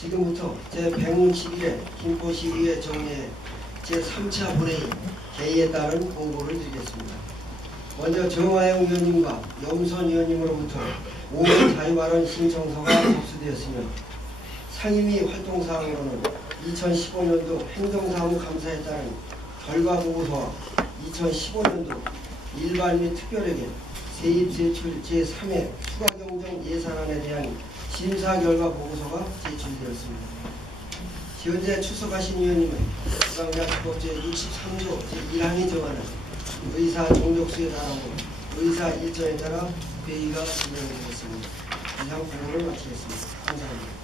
지금부터 제161회 김포시의회 정례 제3차 본회의 개의에 따른 공고를 드리겠습니다. 먼저 정화영 의원님과 염선 의원님으로부터 5분 자유발언 신청서가 접수되었으며 상임위 활동사항으로는 2015년도 행정사무감사에 따른 결과보고서와 2015년도 일반 및 특별회계 세입제출 제3회 추가경정 예산안에 대한 심사결과 보고서가 제출되었습니다. 현재 출석하신 의원님은 국방약법제 63조 제1항이 정하는 의사 동력수에 달하고 의사 일정에 따라 회의가 진행되었습니다. 이상 보고를 마치겠습니다. 감사합니다.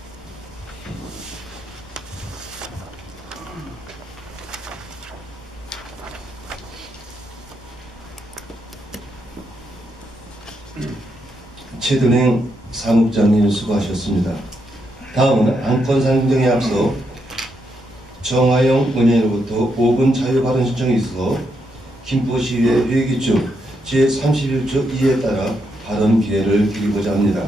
최근행 사무국장님 수고하셨습니다. 다음은 안건 상정에 앞서 정화영 의원으로부터 5분 자유 발언 신청이 있어 김포시의회 회기 중 제31조 2에 따라 발언 기회를 드리고자 합니다.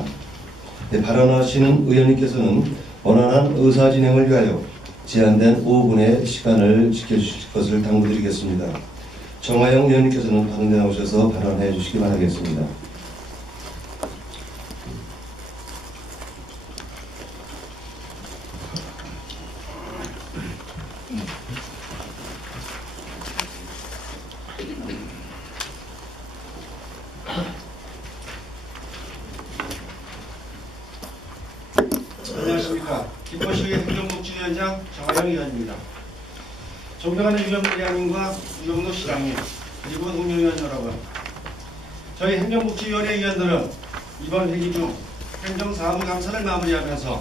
발언하시는 의원님께서는 원활한 의사 진행을 위하여 제한된 5분의 시간을 지켜주실 것을 당부드리겠습니다. 정화영 의원님께서는 방대 나오셔서 발언해 주시기 바라겠습니다. 안녕하십니까. 김포시의회 행정복지위원장 정화영 의원입니다. 존경하는 유영국 의원님과 유영도 시장님 그리고 동료의원 여러분, 저희 행정복지위원회 위원들은 이번 회기 중 행정사무감사를 마무리하면서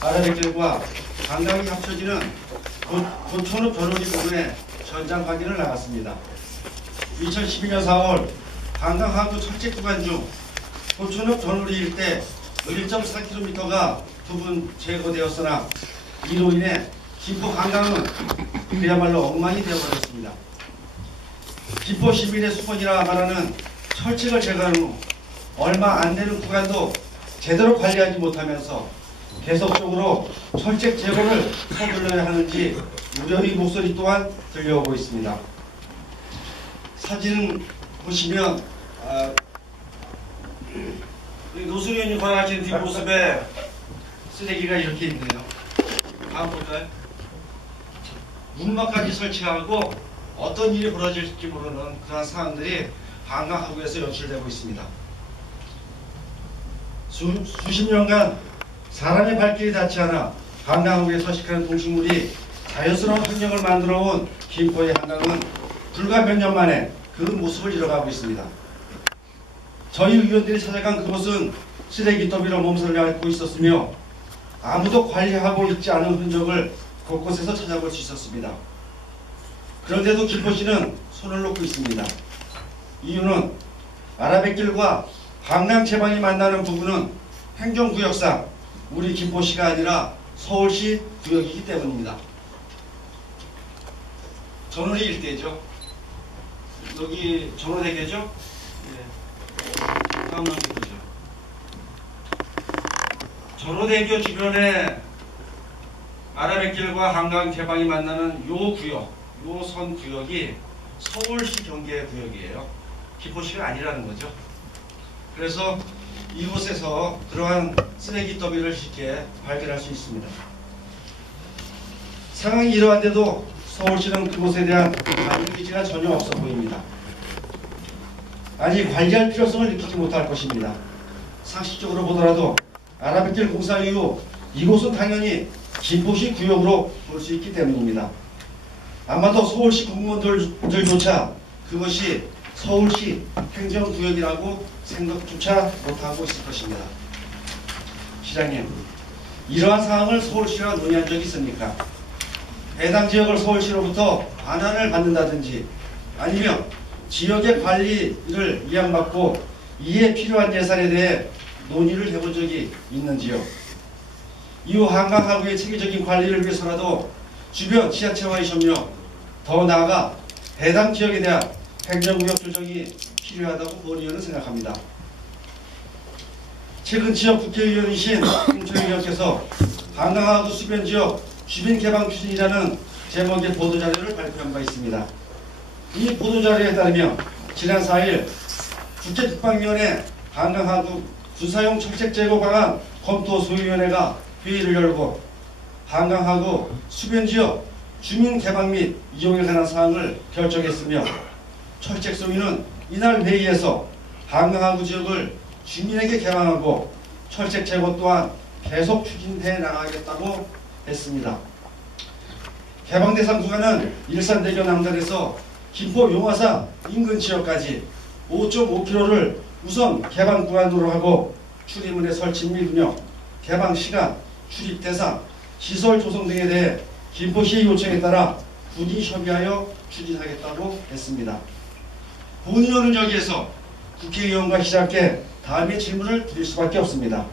아라뱃길과 강강이 합쳐지는 고촌읍 전호리 부근에 전장 확인을 나갔습니다. 2012년 4월 강강하구 철책 구간 중 고촌읍 전호리 일대 1.4km가 부분 제거되었으나 이로 인해 김포 강강은 그야말로 엉망이 되어버렸습니다. 김포 시민의 수건이라 말하는 철책을 제거한 후 얼마 안 되는 구간도 제대로 관리하지 못하면서 계속적으로 철책 제거를 서둘러야 하는지 우려의 목소리 또한 들려오고 있습니다. 사진 보시면 노승 의원님 걸어가시는 뒷모습에 쓰레기가 이렇게 있네요. 다음 볼까요? 문막까지 설치하고 어떤 일이 벌어질지 모르는 그러한 상황들이 강강하구에서 연출되고 있습니다. 수십 년간 사람의 발길이 닿지 않아 강강하구에 서식하는 동식물이 자연스러운 환경을 만들어온 김포의 한강은 불과 몇 년 만에 그 모습을 잃어가고 있습니다. 저희 의원들이 찾아간 그곳은 쓰레기 더미로 몸살을 앓고 있었으며 아무도 관리하고 있지 않은 흔적을 곳곳에서 찾아볼 수 있었습니다. 그런데도 김포시는 손을 놓고 있습니다. 이유는 아라뱃길과 강남 제방이 만나는 부분은 행정구역상 우리 김포시가 아니라 서울시 구역이기 때문입니다. 전호리 일대죠. 여기 전호대교죠. 네. 다음 넘겨 보죠. 전호대교 주변에 아라뱃길과 한강 제방이 만나는 요 구역, 요 선 구역이 서울시 경계 구역이에요. 김포시가 아니라는 거죠. 그래서 이곳에서 그러한 쓰레기 더미를 쉽게 발견할 수 있습니다. 상황이 이러한데도 서울시는 그곳에 대한 관리 기지가 전혀 없어 보입니다. 아니, 관리할 필요성을 느끼지 못할 것입니다. 상식적으로 보더라도 아라뱃길 공사 이후 이곳은 당연히 김포시 구역으로 볼 수 있기 때문입니다. 아마도 서울시 공무원들조차 그것이 서울시 행정구역이라고 생각조차 못하고 있을 것입니다. 시장님, 이러한 사항을 서울시와 논의한 적이 있습니까? 해당 지역을 서울시로부터 반환을 받는다든지 아니면 지역의 관리를 위안받고 이에 필요한 예산에 대해 논의를 해본 적이 있는지요? 이후 한강하구의 체계적인 관리를 위해서라도 주변 지하철와의 협력, 더 나아가 해당 지역에 대한 행정구역 조정이 필요하다고 본 의원은 생각합니다. 최근 지역 국회의원이신 홍철희 의원께서 한강하구 수변지역 주민개방 추진이라는 제목의 보도자료를 발표한 바 있습니다. 이 보도자료에 따르면 지난 4일 국제국방위원회 한강하구 군사용 철책 제거 방안 검토 소위원회가 회의를 열고 한강하구 수변지역 주민개방 및 이용에 관한 사항을 결정했으며 철책 소위는 이날 회의에서 한강하구 지역을 주민에게 개방하고 철책 제거 또한 계속 추진해 나가겠다고 했습니다. 개방 대상 구간은 일산대교 남단에서 김포 용화산 인근 지역까지 5.5km를 우선 개방 구간으로 하고 출입문의 설치 및 운영, 개방 시간, 출입 대상, 시설 조성 등에 대해 김포시의 요청에 따라 군이 협의하여 추진하겠다고 했습니다. 본의원은 여기에서 국회의원과 시작해 다음의 질문을 드릴 수밖에 없습니다.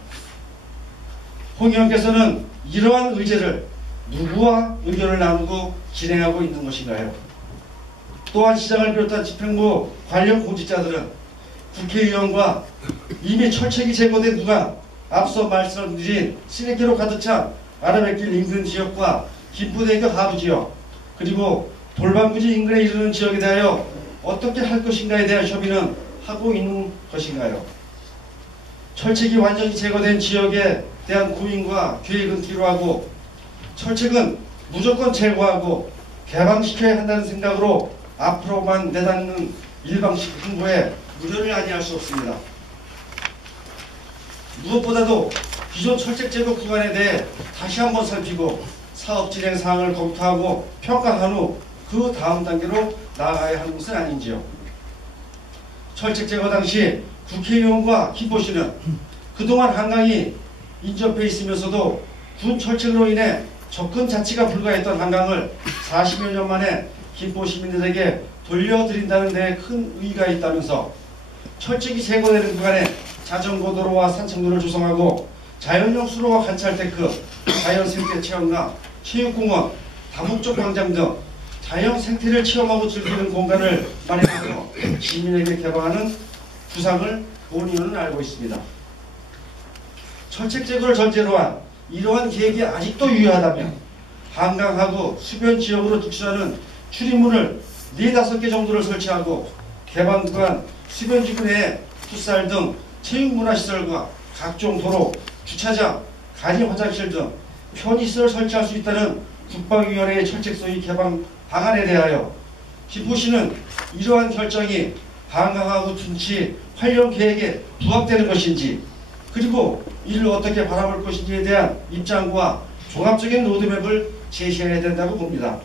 홍 의원께서는 이러한 의제를 누구와 의견을 나누고 진행하고 있는 것인가요? 또한 시장을 비롯한 집행부 관련 공직자들은 국회의원과 이미 철책이 제거된 구간, 앞서 말씀드린 쓰레기로 가득 찬 아라뱃길 인근 지역과 김포대교 하부 지역, 그리고 돌반부지 인근에 이르는 지역에 대하여 어떻게 할 것인가에 대한 협의는 하고 있는 것인가요? 철책이 완전히 제거된 지역에 대한 고민과 계획은 뒤로하고 철책은 무조건 제거하고 개방시켜야 한다는 생각으로 앞으로만 내닫는 일방식 홍보에 무료를 아니할 수 없습니다. 무엇보다도 기존 철책 제거 구간에 대해 다시 한번 살피고 사업 진행 사항을 검토하고 평가한 후 그 다음 단계로 나아가야 하는 것은 아닌지요. 철책 제거 당시 국회의원과 김포시는 그동안 한강이 인접해 있으면서도 군 철책으로 인해 접근 자체가 불가했던 한강을 40여 년 만에 김포 시민들에게 돌려드린다는 데에 큰 의의가 있다면서 철책이 제거되는 구간에 자전거 도로와 산책로를 조성하고 자연형 수로와 관찰데크, 자연생태 체험관, 체육공원, 다목적 광장 등 자연 생태를 체험하고 즐기는 공간을 마련해서 시민에게 개방하는 구상을 본의원은 알고 있습니다. 철책 제거를 전제로 한 이러한 계획이 아직도 유효하다면 한강하구 수변 지역으로 특수하는 출입문을 4-5개 정도를 설치하고 개방 구간 수변 지구 내에 풋살 등 체육문화시설과 각종 도로, 주차장, 간이 화장실 등 편의시설을 설치할 수 있다는 국방위원회의 철책 소위 개방 방안에 대하여 김포시는 이러한 결정이 한강하구 둔치 활용 계획에 부합되는 것인지, 그리고 이를 어떻게 바라볼 것인지에 대한 입장과 종합적인 로드맵을 제시해야 된다고 봅니다.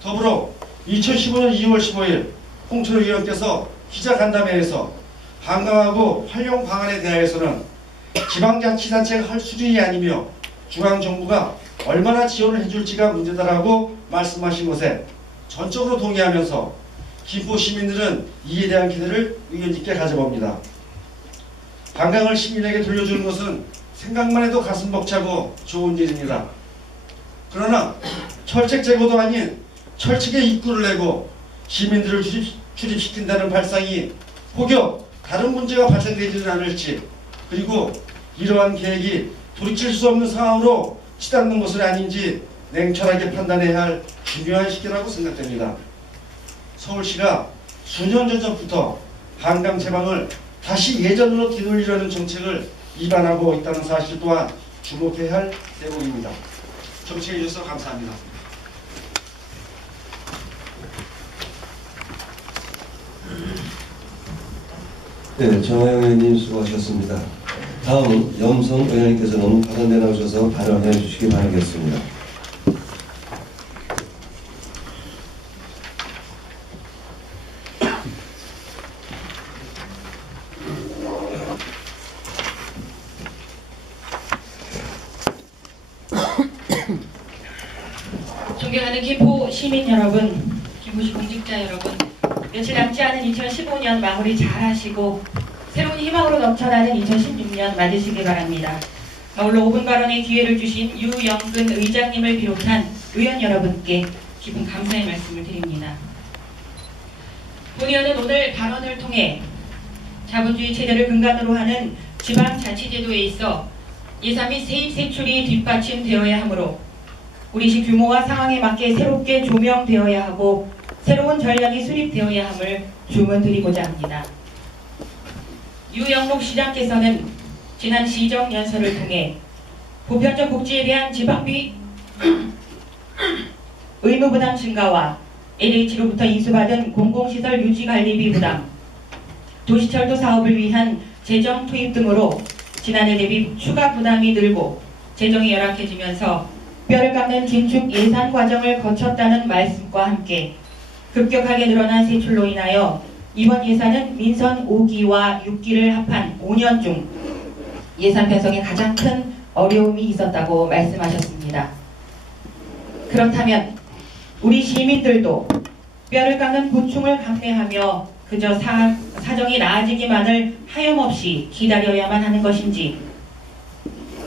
더불어 2015년 2월 15일 홍철호 의원께서 기자간담회에서 한강하구 활용 방안에 대해서는 지방자치단체가 할 수준이 아니며 중앙정부가 얼마나 지원을 해줄지가 문제다라고 말씀하신 것에 전적으로 동의하면서 김포 시민들은 이에 대한 기대를 의견있게 가져봅니다. 한강을 시민에게 돌려주는 것은 생각만 해도 가슴 벅차고 좋은 일입니다. 그러나 철책 제거도 아닌 철책에 입구를 내고 시민들을 출입시킨다는 발상이 혹여 다른 문제가 발생되지는 않을지, 그리고 이러한 계획이 돌이킬 수 없는 상황으로 치닫는 것은 아닌지 냉철하게 판단해야 할 중요한 시기라고 생각됩니다. 서울시가 수년 전부터 한강 제방을 다시 예전으로 뒤돌리려는 정책을 입안하고 있다는 사실 또한 주목해야 할 대목입니다. 정치해 주셔서 감사합니다. 네, 정하영 의원님 수고하셨습니다. 다음은 염성 의원님께서는 발언대 나오셔서 발언해 주시기 바라겠습니다. 존경하는 김포 시민 여러분, 김포시 공직자 여러분, 며칠 남지 않은 2015년 마무리 잘 하시고 새로운 희망으로 넘쳐나는 2016년 맞으시기 바랍니다. 아울러 5분 발언의 기회를 주신 유영근 의장님을 비롯한 의원 여러분께 깊은 감사의 말씀을 드립니다. 본 의원은 오늘 발언을 통해 자본주의 체제를 근간으로 하는 지방자치제도에 있어 예산 및 세입 세출이 뒷받침되어야 하므로 우리 시 규모와 상황에 맞게 새롭게 조명되어야 하고 새로운 전략이 수립되어야 함을 주문드리고자 합니다. 유영록 시장께서는 지난 시정연설을 통해 보편적 복지에 대한 지방비 의무부담 증가와 LH로부터 인수받은 공공시설 유지관리비 부담, 도시철도 사업을 위한 재정 투입 등으로 지난해 대비 추가 부담이 늘고 재정이 열악해지면서 뼈를 깎는 긴축 예산 과정을 거쳤다는 말씀과 함께 급격하게 늘어난 세출로 인하여 이번 예산은 민선 5기와 6기를 합한 5년 중 예산 편성에 가장 큰 어려움이 있었다고 말씀하셨습니다. 그렇다면 우리 시민들도 뼈를 깎는 고충을 감내하며 그저 사정이 나아지기만을 하염없이 기다려야만 하는 것인지,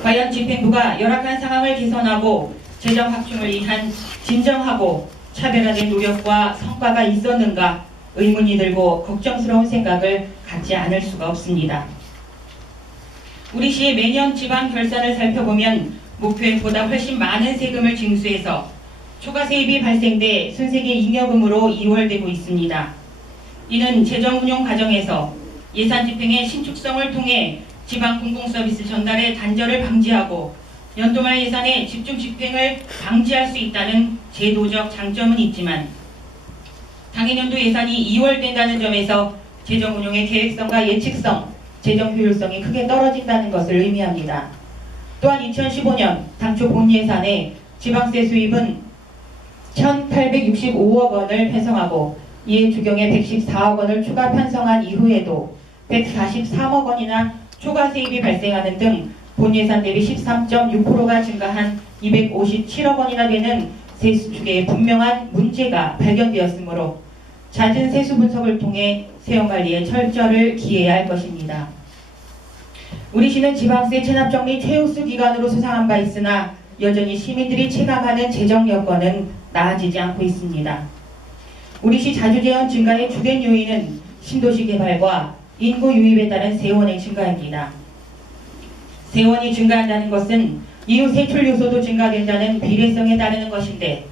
과연 집행부가 열악한 상황을 개선하고 재정 확충을 위한 진정하고 차별화된 노력과 성과가 있었는가 의문이 들고 걱정스러운 생각을 갖지 않을 수가 없습니다. 우리 시의 매년 지방 결산을 살펴보면 목표액보다 훨씬 많은 세금을 징수해서 초과 세입이 발생돼 순세계 잉여금으로 이월되고 있습니다. 이는 재정 운용 과정에서 예산 집행의 신축성을 통해 지방 공공서비스 전달의 단절을 방지하고 연도말 예산의 집중 집행을 방지할 수 있다는 제도적 장점은 있지만 당해년도 예산이 2월된다는 점에서 재정 운용의 계획성과 예측성, 재정 효율성이 크게 떨어진다는 것을 의미합니다. 또한 2015년 당초 본 예산에 지방세 수입은 1,865억 원을 편성하고 이에 주경에 114억 원을 추가 편성한 이후에도 143억 원이나 초과 세입이 발생하는 등 본 예산 대비 13.6%가 증가한 257억 원이나 되는 세수 추계에 분명한 문제가 발견되었으므로 잦은 세수 분석을 통해 세용관리에 철저를 기해야 할 것입니다. 우리 시는 지방세 체납정리 최우수 기관으로 수상한 바 있으나 여전히 시민들이 체감하는 재정 여건은 나아지지 않고 있습니다. 우리 시 자주재원 증가의 주된 요인은 신도시 개발과 인구 유입에 따른 세원의 증가입니다. 세원이 증가한다는 것은 이후 세출 요소도 증가된다는 비례성에 따르는 것인데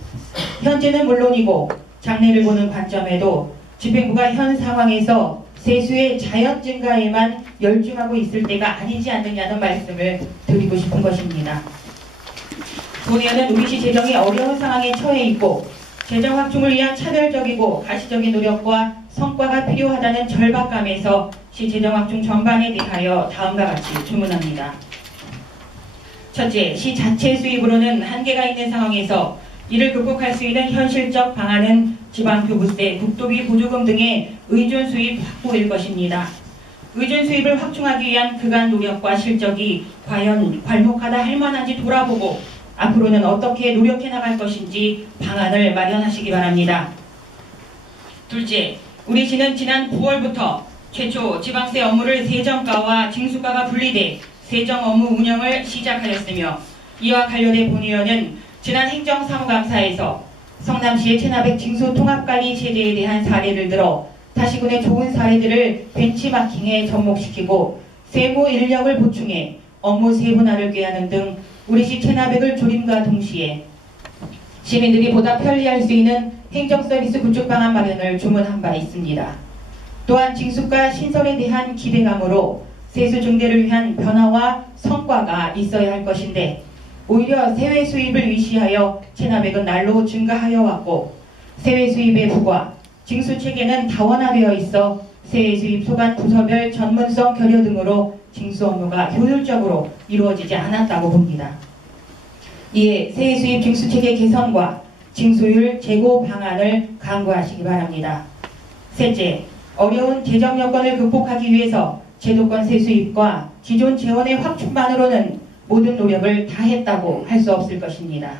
현재는 물론이고 장래를 보는 관점에도 집행부가 현 상황에서 세수의 자연 증가에만 열중하고 있을 때가 아니지 않느냐는 말씀을 드리고 싶은 것입니다. 본의원은 우리 시 재정이 어려운 상황에 처해 있고 재정 확충을 위한 차별적이고 가시적인 노력과 성과가 필요하다는 절박감에서 시 재정 확충 전반에 대하여 다음과 같이 주문합니다. 첫째, 시 자체 수입으로는 한계가 있는 상황에서 이를 극복할 수 있는 현실적 방안은 지방교부세, 국도비 보조금 등의 의존 수입 확보일 것입니다. 의존 수입을 확충하기 위한 그간 노력과 실적이 과연 괄목하다 할 만한지 돌아보고 앞으로는 어떻게 노력해 나갈 것인지 방안을 마련하시기 바랍니다. 둘째, 우리 시는 지난 9월부터 최초 지방세 업무를 세정과와 징수과가 분리돼 세정 업무 운영을 시작하였으며 이와 관련해 본의원은 지난 행정사무감사에서 성남시의 체납액 징수 통합관리 체제에 대한 사례를 들어 타시군의 좋은 사례들을 벤치마킹에 접목시키고 세무 인력을 보충해 업무 세분화를 꾀하는 등 우리 시 체납액을 줄임과 동시에 시민들이 보다 편리할 수 있는 행정서비스 구축 방안 마련을 주문한 바 있습니다. 또한 징수과 신설에 대한 기대감으로 세수 증대를 위한 변화와 성과가 있어야 할 것인데 오히려 세외 수입을 위시하여 체납액은 날로 증가하여 왔고 세외 수입의 부과, 징수 체계는 다원화되어 있어 세외 수입 소관 부서별 전문성 결여 등으로 징수 업무가 효율적으로 이루어지지 않았다고 봅니다. 이에 세외 수입 징수 체계 개선과 징수율 제고 방안을 강구하시기 바랍니다. 셋째, 어려운 재정 여건을 극복하기 위해서 제도권 세수입과 기존 재원의 확충만으로는 모든 노력을 다했다고 할 수 없을 것입니다.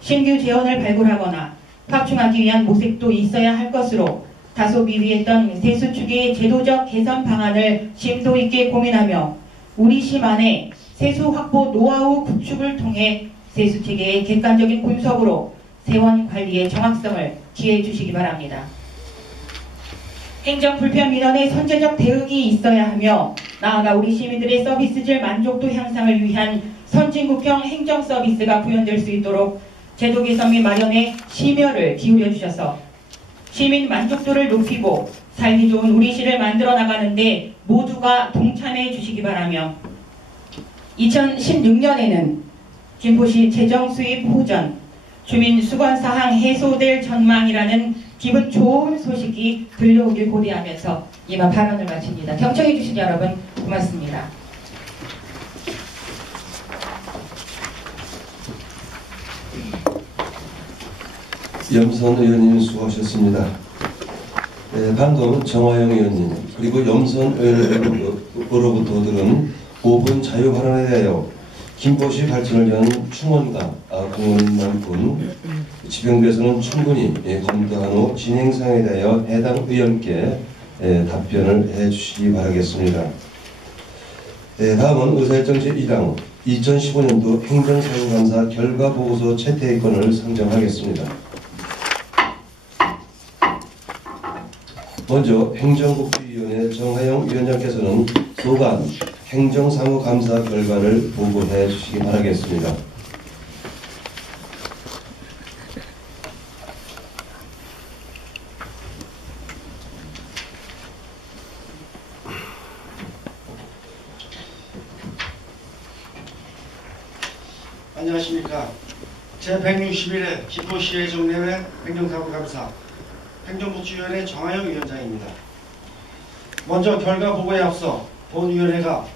신규 재원을 발굴하거나 확충하기 위한 모색도 있어야 할 것으로 다소 미비했던 세수 추계의 제도적 개선 방안을 심도 있게 고민하며 우리 시만의 세수 확보 노하우 구축을 통해 세수 체계의 객관적인 분석으로 세원 관리의 정확성을 기해 주시기 바랍니다. 행정 불편 민원에 선제적 대응이 있어야 하며 나아가 우리 시민들의 서비스질 만족도 향상을 위한 선진국형 행정 서비스가 구현될 수 있도록 제도 개선 및 마련에 심혈을 기울여 주셔서 시민 만족도를 높이고 살기 좋은 우리 시를 만들어 나가는데 모두가 동참해 주시기 바라며 2016년에는 김포시 재정 수입 호전, 주민 수건 사항 해소될 전망이라는 기분 좋은 소식이 들려오길 고대하면서 이만 발언을 마칩니다. 경청해 주신 여러분 고맙습니다. 염선 의원님 수고하셨습니다. 방금 정화영 의원님 그리고 염선 의원으로부터 들은 5분 자유 발언에 대하여 김포시 발전을 위한 충원과 공헌만큼 집행부에서는 충분히 검토한 후 진행 사항에 대하여 해당 의원께 답변을 해주시기 바라겠습니다. 다음은 의사일정 제1항 2015년도 행정사무감사 결과보고서 채택권을 상정하겠습니다. 먼저 행정복지위원회 정하영 위원장께서는 소관 행정사무감사 결과를 보고해 주시기 바라겠습니다. 안녕하십니까. 제161회 김포시의 정례회 행정사무감사 행정복지위원회 정하영 위원장입니다. 먼저 결과 보고에 앞서 본위원회가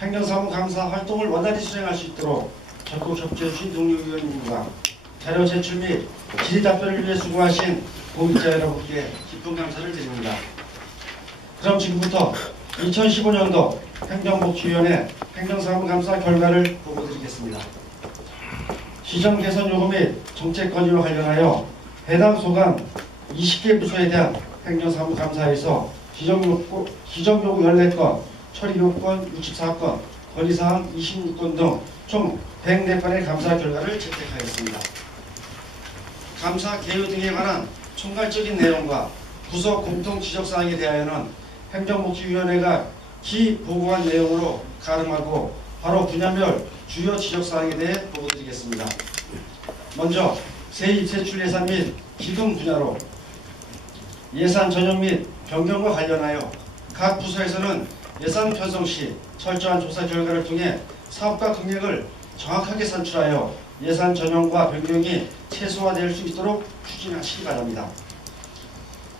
행정사무감사 활동을 원활히 수행할 수 있도록 적극 협조해 주신 동료 위원님과 자료 제출 및 질의 답변을 위해 수고하신 공직자 여러분께 깊은 감사를 드립니다. 그럼 지금부터 2015년도 행정복지위원회 행정사무감사 결과를 보고드리겠습니다. 시정 개선 요구 및 정책 건의와 관련하여 해당 소관 20개 부서에 대한 행정사무감사에서 기정요구 14건, 처리요건 64건, 건의사항 26건 등 총 104건의 감사 결과를 채택하였습니다. 감사 개요 등에 관한 총괄적인 내용과 부서 공통 지적사항에 대하여는 행정복지위원회가 기보고한 내용으로 가름하고 바로 분야별 주요 지적사항에 대해 보고드리겠습니다. 먼저 세입세출 예산 및 기금 분야로 예산 전용 및 변경과 관련하여 각 부서에서는 예산 편성 시 철저한 조사 결과를 통해 사업과 금액을 정확하게 산출하여 예산 전용과 변경이 최소화될 수 있도록 추진하시기 바랍니다.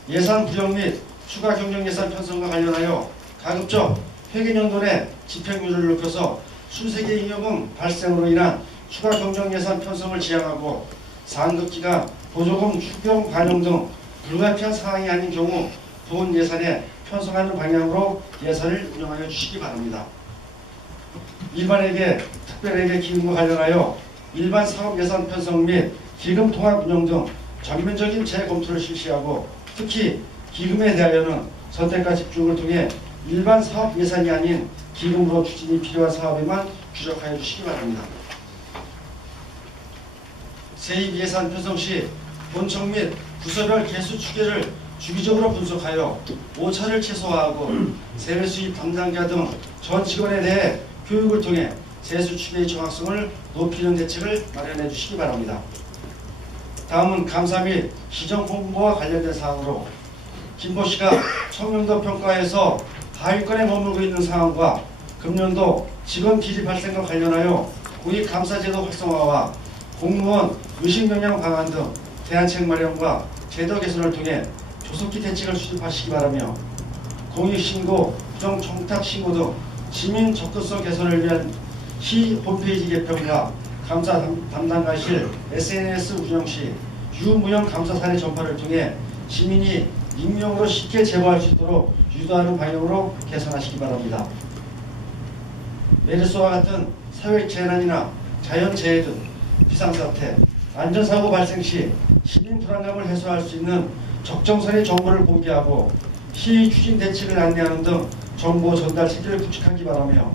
예산 부족 및 추가 경정 예산 편성과 관련하여 가급적 회계연도 내 집행률을 높여서 순세계 잉여금 발생으로 인한 추가 경정 예산 편성을 지향하고 상급기간 보조금 추경 반영 등 불가피한 사항이 아닌 경우 본 예산에 편성하는 방향으로 예산을 운영하여 주시기 바랍니다. 일반회계, 특별회계 기금과 관련하여 일반 사업 예산 편성 및 기금 통합 운영 등 전면적인 재검토를 실시하고 특히 기금에 대하여는 선택과 집중을 통해 일반 사업 예산이 아닌 기금으로 추진이 필요한 사업에만 주력하여 주시기 바랍니다. 세입 예산 편성 시 본청 및 부서별 개수 추계를 주기적으로 분석하여 오차를 최소화하고 세외 수입 담당자 등 전 직원에 대해 교육을 통해 세수 추계의 정확성을 높이는 대책을 마련해 주시기 바랍니다. 다음은 감사 및 시정 홍보와 관련된 사항으로 김포시가 청년도 평가에서 하위권에 머물고 있는 상황과 금년도 직원 비리 발생과 관련하여 공익감사제도 활성화와 공무원 의식명령 방안 등 대안책 마련과 제도 개선을 통해 조속히 대책을 수립하시기 바라며 공익신고, 부정청탁신고 등 시민 접근성 개선을 위한 시 홈페이지 개편과 감사 담당관실 SNS 운영 시 유무형 감사 사례 전파를 통해 시민이 익명으로 쉽게 제보할 수 있도록 유도하는 방향으로 개선하시기 바랍니다. 메르스와 같은 사회재난이나 자연재해 등 비상사태, 안전사고 발생 시 시민 불안감을 해소할 수 있는 적정선의 정보를 공개하고 시의 추진 대책을 안내하는 등 정보 전달 체계를 구축하기 바라며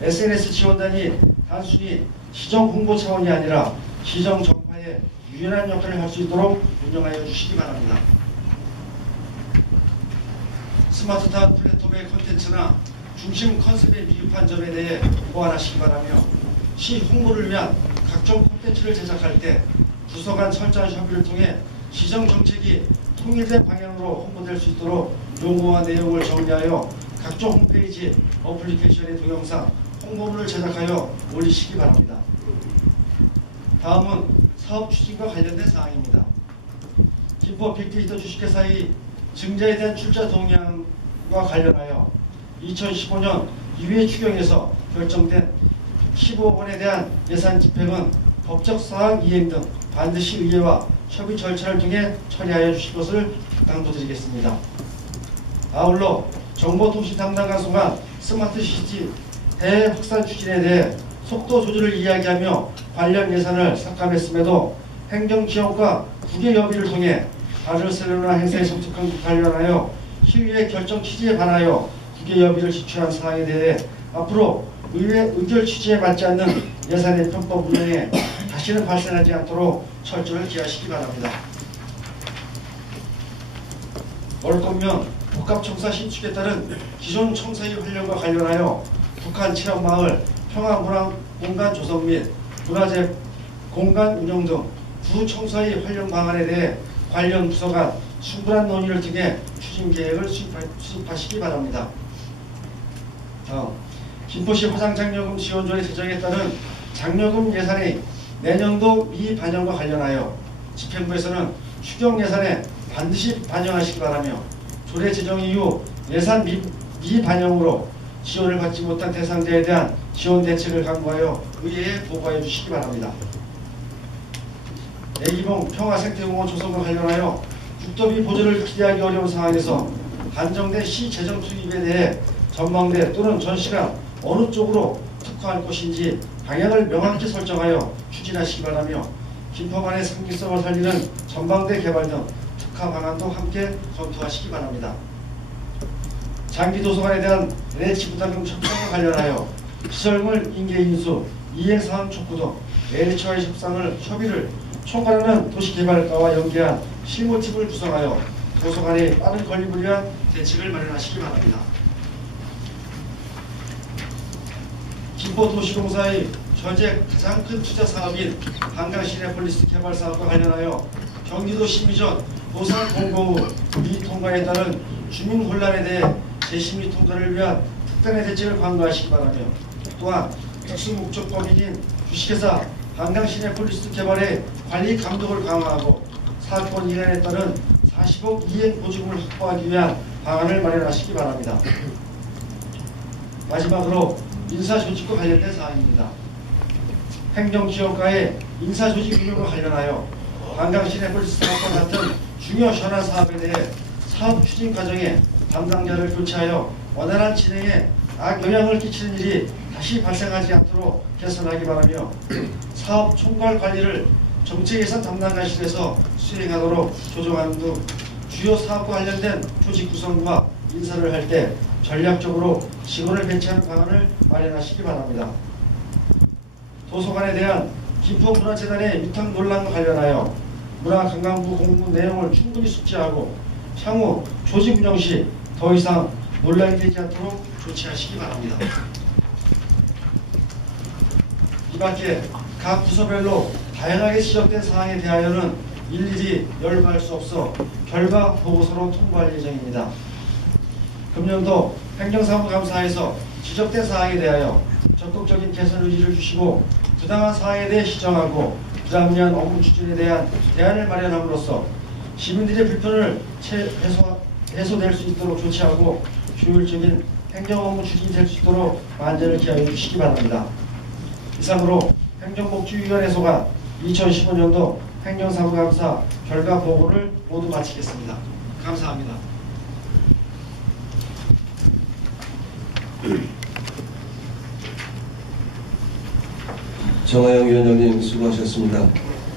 SNS 지원단이 단순히 시정 홍보 차원이 아니라 시정 전파에 유연한 역할을 할 수 있도록 운영하여 주시기 바랍니다. 스마트타운 플랫폼의 콘텐츠나 중심 컨셉의 미흡한 점에 대해 보완하시기 바라며 시 홍보를 위한 각종 콘텐츠를 제작할 때 부서 간 철저한 협의를 통해 시정 정책이 통일된 방향으로 홍보될 수 있도록 용어와 내용을 정리하여 각종 홈페이지, 어플리케이션의 동영상, 홍보물을 제작하여 올리시기 바랍니다. 다음은 사업 추진과 관련된 사항입니다. 김포 빅데이터 주식회사의 증자에 대한 출자 동향과 관련하여 2015년 2회 추경에서 결정된 15억 원에 대한 예산 집행은 법적 사항 이행 등 반드시 의회와 협의 절차를 통해 처리하여 주실 것을 당부드리겠습니다. 아울러 정보통신 담당관 소관 스마트시티 대외 확산 추진에 대해 속도 조절을 이야기하며 관련 예산을 삭감했음에도 행정지원과 국외협의를 통해 바르셀로나 행사에 참석한 관련하여 희위의 결정 취지에 반하여 국외협의를 지출한 사항에 대해 앞으로 의회 의결 취지에 맞지 않는 예산의 편법 운영에 다시는 발생하지 않도록 철저를 기하시기 바랍니다. 올 거면 복합청사 신축에 따른 기존 청사의 활용과 관련하여 북한 체험마을 평화문화공간 조성 및 문화재 공간 운영 등 구청사의 활용 방안에 대해 관련 부서 간 충분한 논의를 통해 추진 계획을 수립하시기 바랍니다. 김포시 화상장려금 지원조례 제정에 따른 장려금 예산의 내년도 미반영과 관련하여 집행부에서는 추경 예산에 반드시 반영하시기 바라며 조례 제정 이후 예산 미반영으로 지원을 받지 못한 대상자에 대한 지원 대책을 강구하여 의회에 보고해 주시기 바랍니다. 애기봉 평화생태공원 조성과 관련하여 국토비 보조를 기대하기 어려운 상황에서 한정된 시 재정 투입에 대해 전망대 또는 전시가 어느 쪽으로 특화할 것인지 방향을 명확히 설정하여 추진하시기 바라며 김포만의 상징성을 살리는 전망대 개발 등 특화 방안도 함께 검토하시기 바랍니다. 장기도서관에 대한 LH부담금 협상과 관련하여 시설물 인계 인수, 이행사항 촉구 등 LH와의 협의를 총괄하는 도시개발과와 연계한 실무팀을 구성하여 도서관의 빠른 건립을 위한 대책을 마련하시기 바랍니다. 김포도시공사의 현재 가장 큰 투자 사업인 한강시내폴리스 개발 사업과 관련하여 경기도 심의전 노상 공고 후 미통과에 따른 주민 혼란에 대해 재심의 통과를 위한 특단의 대책을 강구하시기 바라며 또한 특수목적법인인 주식회사 한강시내폴리스 개발의 관리 감독을 강화하고 사건 이행에 따른 40억 이행 보증금을 확보하기 위한 방안을 마련하시기 바랍니다. 마지막으로 인사조직과 관련된 사항입니다. 행정지원과의 인사조직 운영과 관련하여 한강시내폴리스 사업과 같은 중요 현안 사업에 대해 사업 추진 과정에 담당자를 교체하여 원활한 진행에 악영향을 끼치는 일이 다시 발생하지 않도록 개선하기 바라며 사업 총괄 관리를 정책예산 담당관실에서 수행하도록 조정하는 등 주요 사업과 관련된 조직 구성과 인사를 할 때 전략적으로 직원을 배치하는 방안을 마련하시기 바랍니다. 도서관에 대한 김포문화재단의 위탁 논란과 관련하여 문화관광부 공부 내용을 충분히 숙지하고 향후 조직 운영 시 더 이상 논란이 되지 않도록 조치하시기 바랍니다. 이 밖에 각 부서별로 다양하게 지적된 사항에 대하여는 일일이 열거할 수 없어 결과 보고서로 통보할 예정입니다. 금년도 행정사무감사에서 지적된 사항에 대하여 적극적인 개선 의지를 주시고 부당한 사항에 대해 시정하고 불합리한 업무 추진에 대한 대안을 마련함으로써 시민들의 불편을 해소될 수 있도록 조치하고 효율적인 행정 업무 추진이 될 수 있도록 만전을 기하여 주시기 바랍니다. 이상으로 행정복지위원회 소관 2015년도 행정사무감사 결과 보고를 모두 마치겠습니다. 감사합니다. 정하영 위원장님 수고하셨습니다.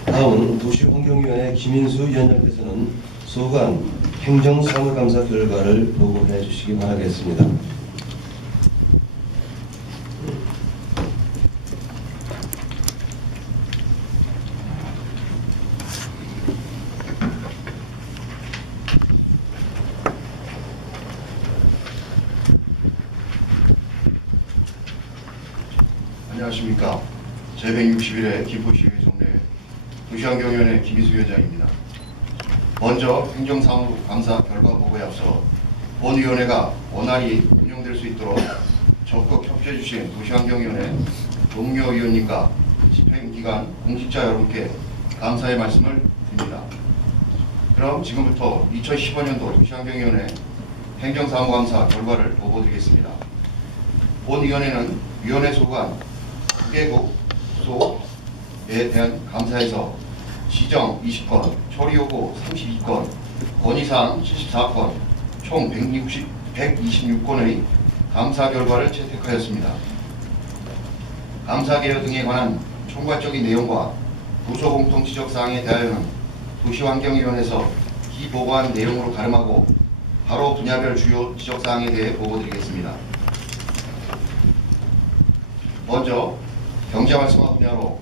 다음은 도시환경위원회 김인수 위원장께서는 소관 행정사무감사 결과를 보고해 주시기 바라겠습니다. 안녕하십니까. 제161회 김포시의회 정례 도시환경위원회 김희수 위원장입니다. 먼저 행정사무감사 결과 보고에 앞서 본위원회가 원활히 운영될 수 있도록 적극 협조해 주신 도시환경위원회 동료 위원님과 집행기관 공직자 여러분께 감사의 말씀을 드립니다. 그럼 지금부터 2015년도 도시환경위원회 행정사무감사 결과를 보고드리겠습니다. 본위원회는 위원회 소관 2개국 소에 대한 감사에서 시정 20건, 처리요구 32건, 건의사항 74건, 총 126건의 감사 결과를 채택하였습니다. 감사 개요 등에 관한 총괄적인 내용과 부서 공통 지적사항에 대하여는 도시환경위원회에서 기보고한 내용으로 가름하고 바로 분야별 주요 지적사항에 대해 보고드리겠습니다. 먼저 경제활성화 분야로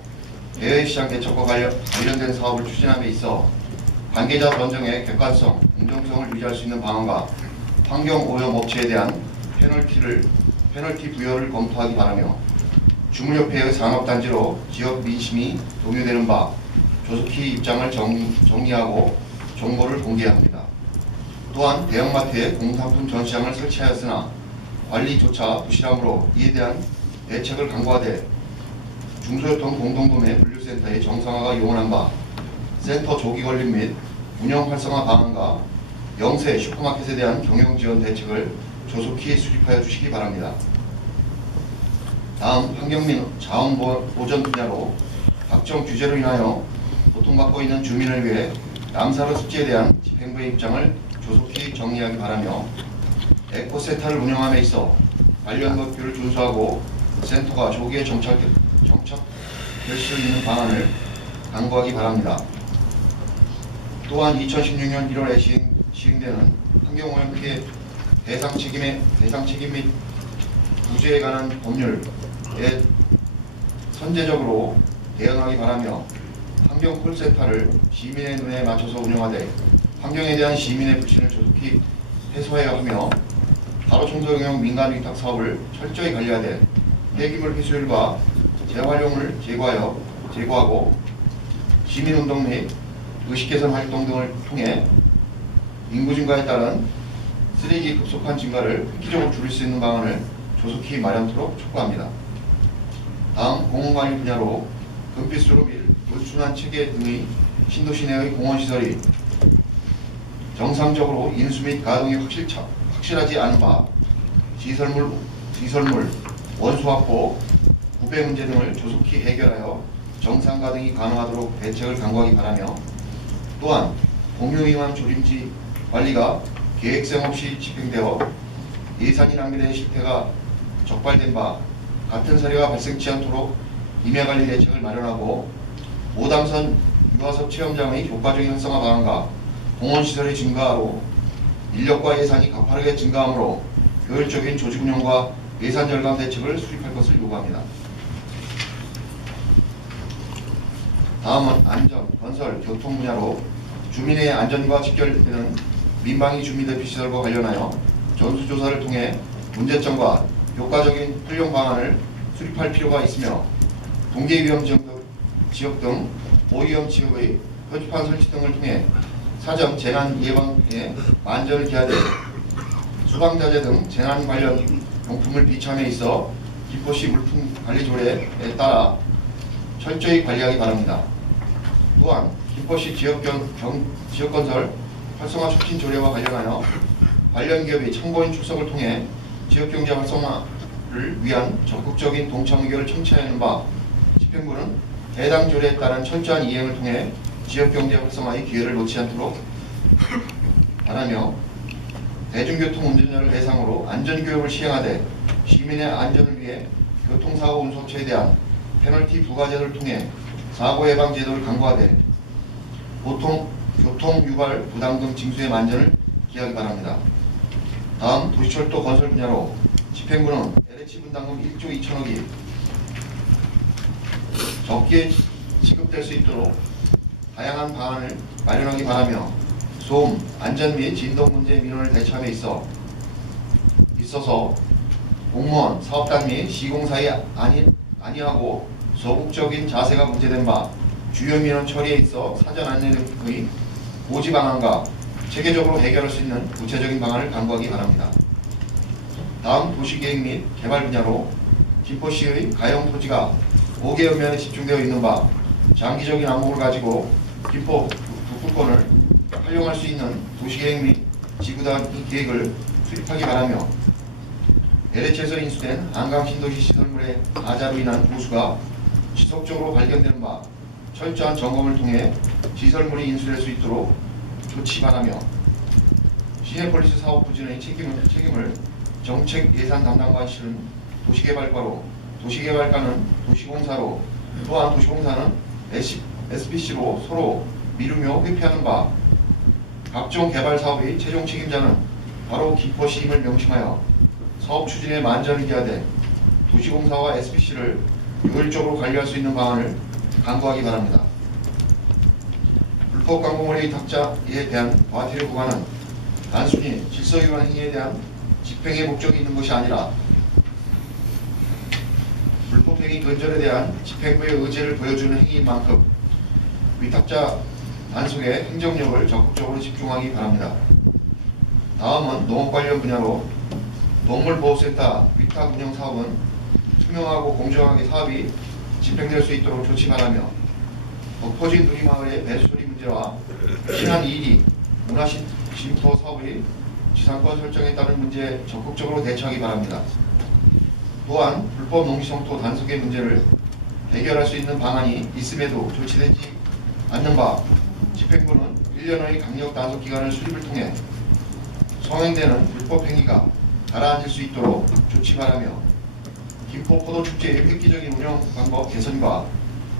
대외시장 개척과 관련된 사업을 추진함에 있어 관계자 선정의 객관성, 공정성을 유지할 수 있는 방안과 환경오염 업체에 대한 페널티 부여를 검토하기 바라며 주물협회의 산업단지로 지역 민심이 동요되는 바 조속히 입장을 정리하고 정보를 공개합니다. 또한 대형마트에 공산품 전시장을 설치하였으나 관리조차 부실하므로 이에 대한 대책을 강구하되 중소유통 공동구매 분류센터의 정상화가 요원한 바 센터 조기 건립 및 운영 활성화 방안과 영세 슈퍼마켓에 대한 경영 지원 대책을 조속히 수립하여 주시기 바랍니다. 다음 환경 및 자원 보전 분야로 각종 규제로 인하여 고통받고 있는 주민을 위해 남사로 습지에 대한 집행부의 입장을 조속히 정리하기 바라며 에코센터를 운영함에 있어 관련 법규를 준수하고 센터가 조기에 정착될 수 있는 방안을 강구하기 바랍니다. 또한 2016년 1월에 시행되는 환경오염 피해 대상 책임 및 구제에 관한 법률에 선제적으로 대응하기 바라며 환경 콜센터를 시민의 눈에 맞춰서 운영하되 환경에 대한 시민의 불신을 조속히 해소해야 하며 가로 청소 영역 민간 위탁 사업을 철저히 관리하되 폐기물 회수율과 재활용을 제고하고 시민운동 및 의식개선 활동 등을 통해 인구 증가에 따른 쓰레기 급속한 증가를 획기적으로 줄일 수 있는 방안을 조속히 마련토록 촉구합니다. 다음 공원관리 분야로 금빛수로 및 물순환 체계 등의 신도시 내의 공원시설이 정상적으로 인수 및 가동이 확실하지 않은 바 시설물, 원수 확보, 구배 문제 등을 조속히 해결하여 정상 가동이 가능하도록 대책을 강구하기 바라며 또한 공유이만 조림지 관리가 계획성 없이 집행되어 예산이 낭비된 실태가 적발된 바 같은 사례가 발생치 않도록 임야관리 대책을 마련하고 오담선 유아섭 체험장의 효과적인 활성화 방안과 공원시설의 증가로 인력과 예산이 가파르게 증가하므로 효율적인 조직운영과 예산 절감 대책을 수립할 것을 요구합니다. 다음은 안전, 건설, 교통 분야로 주민의 안전과 직결되는 민방위 주민대피시설과 관련하여 전수조사를 통해 문제점과 효과적인 활용 방안을 수립할 필요가 있으며 동계위험 지역 등 고위험 지역의 표지판 설치 등을 통해 사전 재난 예방에 만전을 기하되 수방자재 등 재난 관련 용품을 비참에 있어 김포시 물품관리조례에 따라 철저히 관리하기 바랍니다. 또한 김포시 지역건설 활성화 촉진 조례와 관련하여 관련 기업이 참고인 출석을 통해 지역경제 활성화를 위한 적극적인 동참 의견을 청취하는 바 집행부는 해당 조례에 따른 철저한 이행을 통해 지역경제 활성화의 기회를 놓지 않도록 바라며 대중교통 운전자를 대상으로 안전교육을 시행하되 시민의 안전을 위해 교통사고 운송처에 대한 페널티 부과 제도를 통해 사고 예방 제도를 강구하되 교통 유발 부담금 징수의 만전을 기하기 바랍니다. 다음 도시철도 건설 분야로 집행부는 LH 분담금 1조 2천억이 적기에 지급될 수 있도록 다양한 방안을 마련하기 바라며 소음, 안전 및 진동 문제 민원을 대처함에 있어서 공무원, 사업단 및 시공사의 아니하고 소극적인 자세가 문제된 바 주요 민원 처리에 있어 사전 안내의 고지 방안과 체계적으로 해결할 수 있는 구체적인 방안을 강구하기 바랍니다. 다음 도시계획 및 개발 분야로 김포시의 가용 토지가 5개 읍면에 집중되어 있는 바 장기적인 안목을 가지고 김포 북부권을 활용할 수 있는 도시계획 및 지구단위 계획을 수립하기 바라며 LH에서 인수된 한강 신도시 시설물의 하자로 인한 보수가 지속적으로 발견되는 바 철저한 점검을 통해 시설물이 인수될 수 있도록 조치 바라며 시내폴리스 사업 부진의 책임을 정책 예산 담당과 실은 도시개발과로, 도시개발과는 도시공사로, 또한 도시공사는 SPC로 서로 미루며 회피하는 바 각종 개발 사업의 최종 책임자는 바로 김포시임을 명심하여 사업 추진에 만전을 기하되 도시공사와 SPC를 효율적으로 관리할 수 있는 방안을 강구하기 바랍니다. 불법 광고물의 위탁자에 대한 과태료 부과는 단순히 질서위반 행위에 대한 집행의 목적이 있는 것이 아니라 불법행위 근절에 대한 집행부의 의지를 보여주는 행위인 만큼 위탁자 단속에 행정력을 적극적으로 집중하기 바랍니다. 다음은 농업 관련 분야로 동물보호센터 위탁 운영 사업은 투명하고 공정하게 사업이 집행될 수 있도록 조치 바라며 덕포진 누리마을의 배수처리 문제와 신안 2리 문화쉼터 사업의 지상권 설정에 따른 문제에 적극적으로 대처하기 바랍니다. 또한 불법 농지청토 단속의 문제를 해결할 수 있는 방안이 있음에도 조치되지 않는 바 집행부는 1년의 강력 단속 기간을 수립을 통해 성행되는 불법 행위가 가라앉을 수 있도록 조치 바라며 김포 포도축제의 획기적인 운영 방법 개선과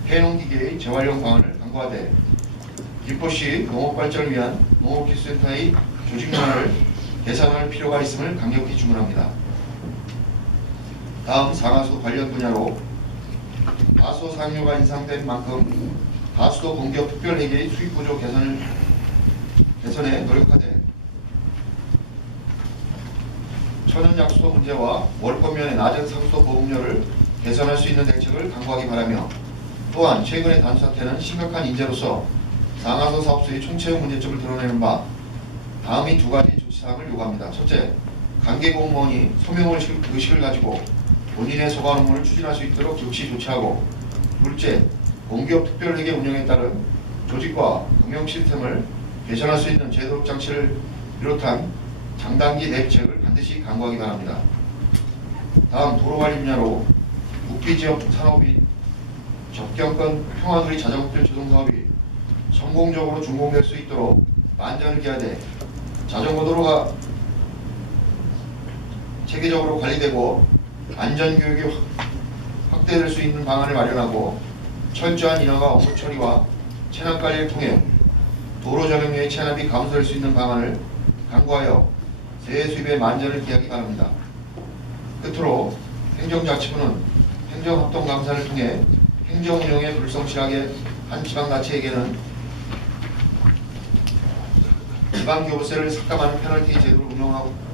해농기계의 재활용 방안을 강구하되 김포시 농업발전을 위한 농업기술센터의 조직문화를 개선할 필요가 있음을 강력히 주문합니다. 다음 상하수 관련 분야로 다소 상류가 인상된 만큼 다수도 공기업 특별회계의 수익구조 개선에 노력하되 천연약수도 문제와 월권면의 낮은 상수도 보급률을 개선할 수 있는 대책을 강구하기 바라며 또한 최근의 단수사태는 심각한 인재로서 상하수 사업소의 총체적 문제점을 드러내는 바 다음이 두 가지 조치사항을 요구합니다. 첫째, 관계공무원이 소명의식을 가지고 본인의 소관 업무를 추진할 수 있도록 즉시 조치하고 둘째, 공기업 특별회계 운영에 따른 조직과 경영 시스템을 개선할 수 있는 제도적 장치를 비롯한 장단기 대책을 반드시 강구하기 바랍니다. 다음 도로관리 분야로 국비지역 산업이 접경권 평화누리 자전거길 조성 사업이 성공적으로 준공될 수 있도록 만전을 기하되 자전거도로가 체계적으로 관리되고 안전교육이 확대될 수 있는 방안을 마련하고 철저한 인허가 업무 처리와 체납관리를 통해 도로 전용료의 체납이 감소될 수 있는 방안을 강구하여 세해 수입에 만전을 기하기 바랍니다. 끝으로 행정자치부는 행정합동감사를 통해 행정운영에 불성실하게 한 지방자치에게는 지방교부세를 삭감하는 페널티 제도를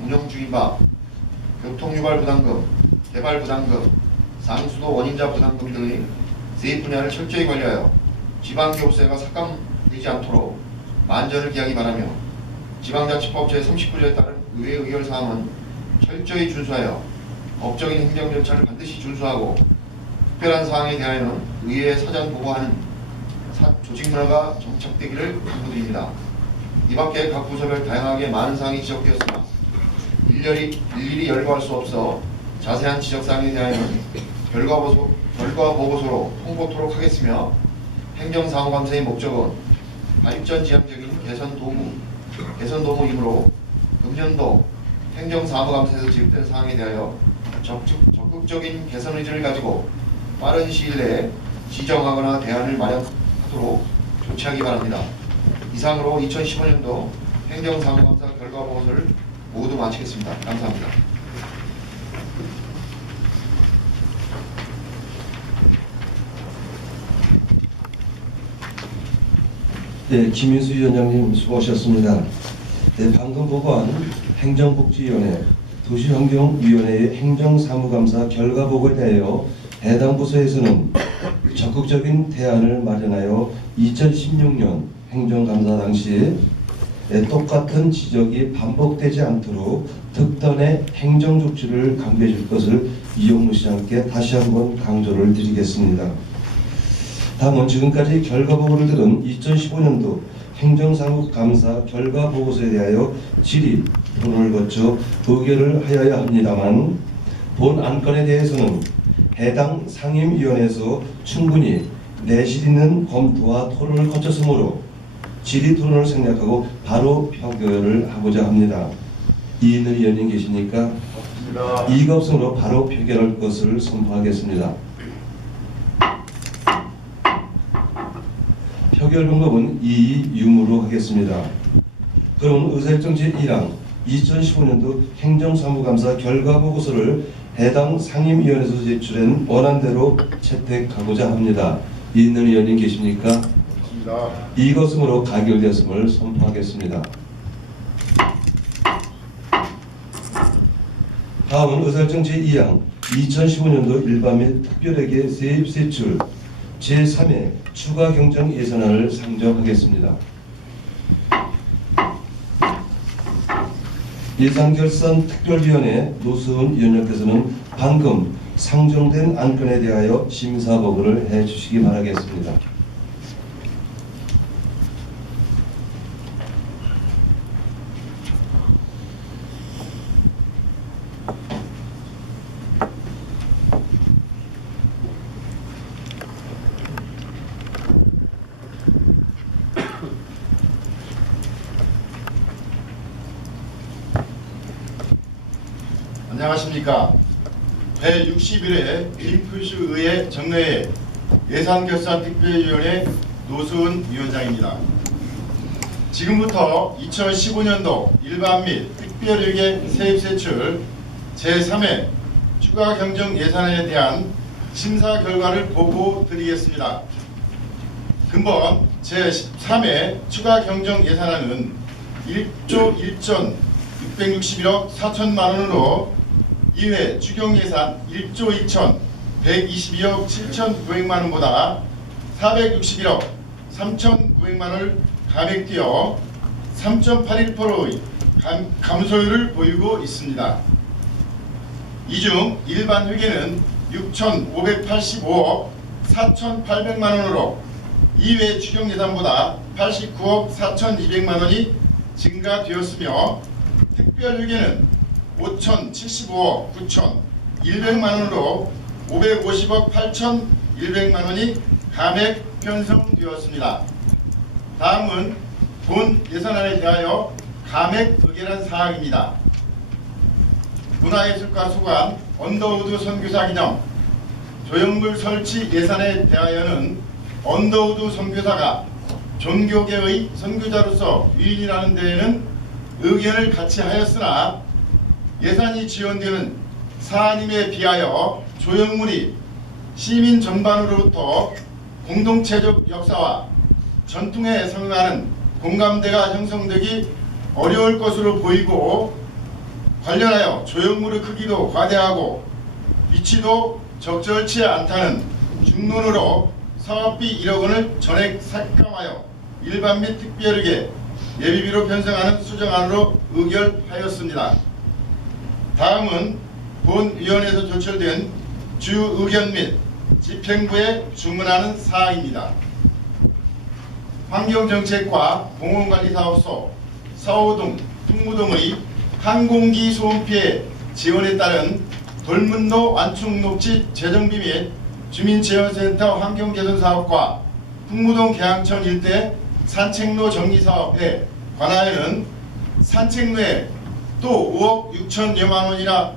운영 중인 바 교통유발부담금, 개발부담금, 상수도 원인자 부담금 등의 세입 분야를 철저히 관리하여 지방교부세가 삭감되지 않도록 만전을 기하기 바라며 지방자치법 제39조에 따른 의회 의결사항은 철저히 준수하여 법적인 행정절차를 반드시 준수하고 특별한 사항에 대하여는 의회에 사전 보고하는 조직문화가 정착되기를 당부드립니다. 이밖에 각 부서별 다양하게 많은 사항이 지적되었으나 일일이 열거할 수 없어 자세한 지적사항에 대하여는 결과 보고서로 통보토록 하겠으며 행정사무감사의 목적은 발전지향적인 개선도무이므로 금년도 행정사무감사에서 지급된 사항에 대하여 적극적인 개선 의지를 가지고 빠른 시일 내에 지정하거나 대안을 마련하도록 조치하기 바랍니다. 이상으로 2015년도 행정사무감사 결과보고서를 모두 마치겠습니다. 감사합니다. 네, 김인수 위원장님 수고하셨습니다. 네, 방금 보고한 행정복지위원회, 도시환경위원회의 행정사무감사 결과보고에 대하여 해당 부서에서는 적극적인 대안을 마련하여 2016년 행정감사 당시 똑같은 지적이 반복되지 않도록 특단의 행정조치를 강구해 줄 것을 이용무 시장께 다시 한번 강조를 드리겠습니다. 다음은 지금까지 결과보고를 들은 2015년도 행정사무감사 결과보고서에 대하여 질의 토론을 거쳐 의결을 하여야 합니다만, 본 안건에 대해서는 해당 상임위원회에서 충분히 내실 있는 검토와 토론을 거쳤으므로 질의 토론을 생략하고 바로 표결을 하고자 합니다. 이인을 위원님 계십니까? 없습니다. 이의가 없으므로 바로 표결할 것을 선포하겠습니다. 표결 방법은 2의 유무로 하겠습니다. 그럼 의사일정 제1항 2015년도 행정사무감사 결과보고서를 해당 상임위원회에서 제출한 원안대로 채택하고자 합니다. 이인을 위원님 계십니까? 없습니다. 이것으로 가결되었음을 선포하겠습니다. 다음은 의사일정 제2항 2015년도 일반 및 특별회계 세입세출 제3회 추가 경정 예산안을 상정하겠습니다. 예산결산특별위원회 노수은 위원장께서는 방금 상정된 안건에 대하여 심사보고를 해주시기 바라겠습니다. 안녕하십니까. 제61회 김포시의회 정례회 예산결산특별위원회 노수은 위원장입니다. 지금부터 2015년도 일반 및 특별회계 세입세출 제3회 추가 경정 예산에 대한 심사 결과를 보고 드리겠습니다. 근본 제13회 추가 경정 예산안은 1조 1전 661억 4천만 원으로 2회 추경 예산 1조 2천 122억 7,900만 원보다 461억 3,900만 원을 감액되어 3.81%의 감소율을 보이고 있습니다. 이 중 일반 회계는 6,585억 4,800만 원으로 2회 추경 예산보다 89억 4,200만 원이 증가되었으며, 특별회계는 5,075억 9,100만 원으로 550억 8,100만 원이 감액 편성되었습니다. 다음은 본 예산안에 대하여 감액 의결한 사항입니다. 문화예술가 수관 언더우드 선교사 기념 조형물 설치 예산에 대하여는 언더우드 선교사가 종교계의 선교자로서 유인이라는 데에는 의견을 같이 하였으나, 예산이 지원되는 사안임에 비하여 조형물이 시민 전반으로부터 공동체적 역사와 전통에 상응하는 공감대가 형성되기 어려울 것으로 보이고, 관련하여 조형물의 크기도 과대하고 위치도 적절치 않다는 중론으로 사업비 1억 원을 전액 삭감하여 일반 및 특별회계 예비비로 편성하는 수정안으로 의결하였습니다. 다음은 본 위원회에서 조철된 주 의견 및 집행부에 주문하는 사항입니다. 환경정책과 공원관리사업소 사호동, 풍무동의 항공기 소음 피해 지원에 따른 돌문로 완충 녹지 재정비 및 주민재원센터 환경개선사업과 풍무동 계양천 일대 산책로 정리사업에 관하여는 산책로에 또 5억 6천여만 원이나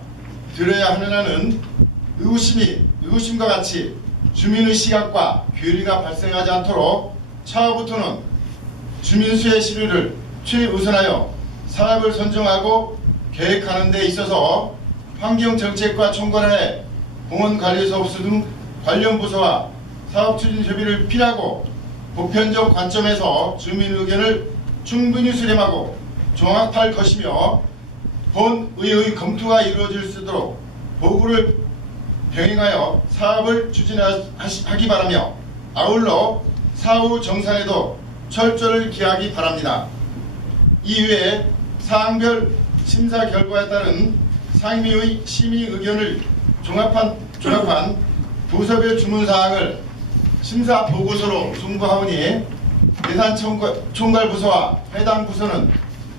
들여야 하느냐는 의구심과 같이 주민의 시각과 괴리가 발생하지 않도록 차후부터는 주민수의 실의를 최우선하여 사업을 선정하고 계획하는 데 있어서 환경정책과 총괄하에 공원관리사업소 등 관련 부서와 사업추진 협의를 필요하고, 보편적 관점에서 주민 의견을 충분히 수렴하고 종합할 것이며, 본 의회의 검토가 이루어질 수 있도록 보고를 병행하여 사업을 추진하기 바라며 아울러 사후 정산에도 철저를 기하기 바랍니다. 이외에 사항별 심사 결과에 따른 상임위의 심의 의견을 종합한 부서별 주문사항을 심사 보고서로 송부하오니 예산 총괄 부서와 해당 부서는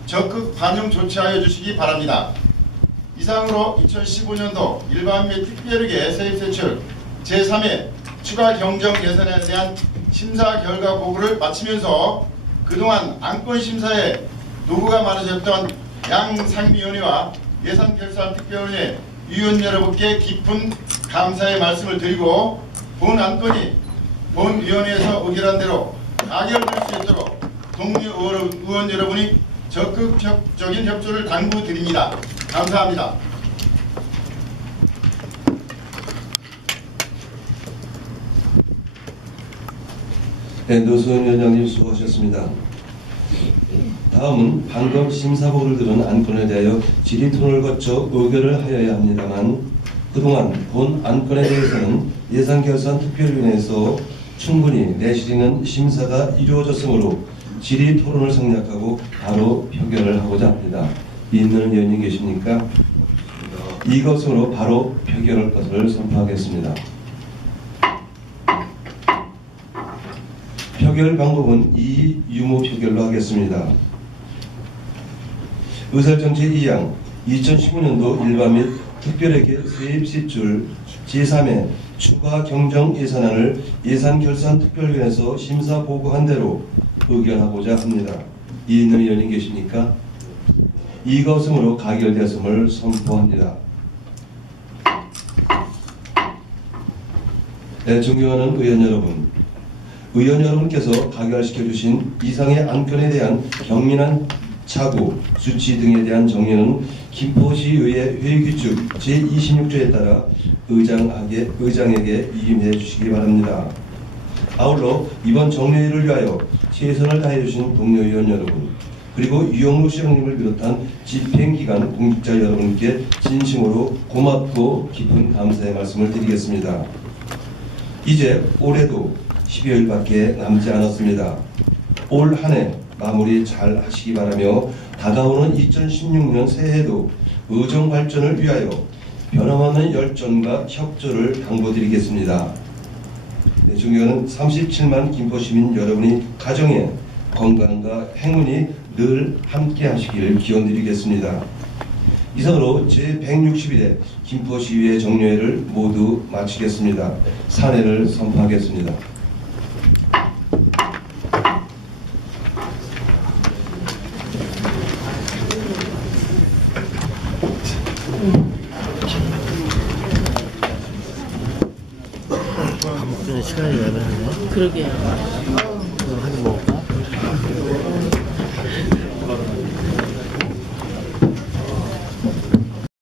적극 반영 조치하여 주시기 바랍니다. 이상으로 2015년도 일반 및 특별회계 세입세출 제3회 추가 경정 예산에 대한 심사 결과 보고를 마치면서 그동안 안건심사에 노고가 많으셨던 양 상임위원회와 예산결산특별위원회 위원 여러분께 깊은 감사의 말씀을 드리고 본 안건이 본 위원회에서 의결한 대로 가결될 수 있도록 동료 의원 여러분이 적극적인 협조를 당부드립니다. 감사합니다. 네, 노수원 위원장님 수고하셨습니다. 다음은 방금 심사보고를 들은 안건에 대하여 질의토론을 거쳐 의결을 하여야 합니다만 그동안 본 안건에 대해서는 예산결산특별위원회에서 충분히 내실 있는 심사가 이루어졌으므로 질의토론을 생략하고 바로 표결을 하고자 합니다. 있는 의원님 계십니까? 이것으로 바로 표결할 것을 선포하겠습니다. 표결 방법은 이 유무 표결로 하겠습니다. 의설정치 2항 2015년도 일반 및 특별회계 세입시출 제3회 추가 경정 예산안을 예산결산특별위원회에서 심사 보고한 대로 의결하고자 합니다. 이인능 의원님 계십니까? 이것으로 가결되었음을 선포합니다. 네, 존경하는 의원 여러분, 의원 여러분께서 가결시켜 주신 이상의 안건에 대한 경민한 착오, 수치 등에 대한 정리는 김포시의회 회의규칙 제26조에 따라 의장에게 위임해 주시기 바랍니다. 아울러 이번 정례회를 위하여 최선을 다해 주신 동료 의원 여러분, 그리고 유영로 시장님을 비롯한 집행기관 공직자 여러분께 진심으로 고맙고 깊은 감사의 말씀을 드리겠습니다. 이제 올해도 12여일밖에 남지 않았습니다. 올 한 해 마무리 잘 하시기 바라며 다가오는 2016년 새해에도 의정 발전을 위하여 변함없는 열정과 협조를 당부드리겠습니다. 네, 존경하는 37만 김포시민 여러분이 가정에 건강과 행운이 늘 함께 하시기를 기원드리겠습니다. 이상으로 제161회 김포시의회 정례회를 모두 마치겠습니다. 산회를 선포하겠습니다. 시간이 왜 그러냐? 그러게요.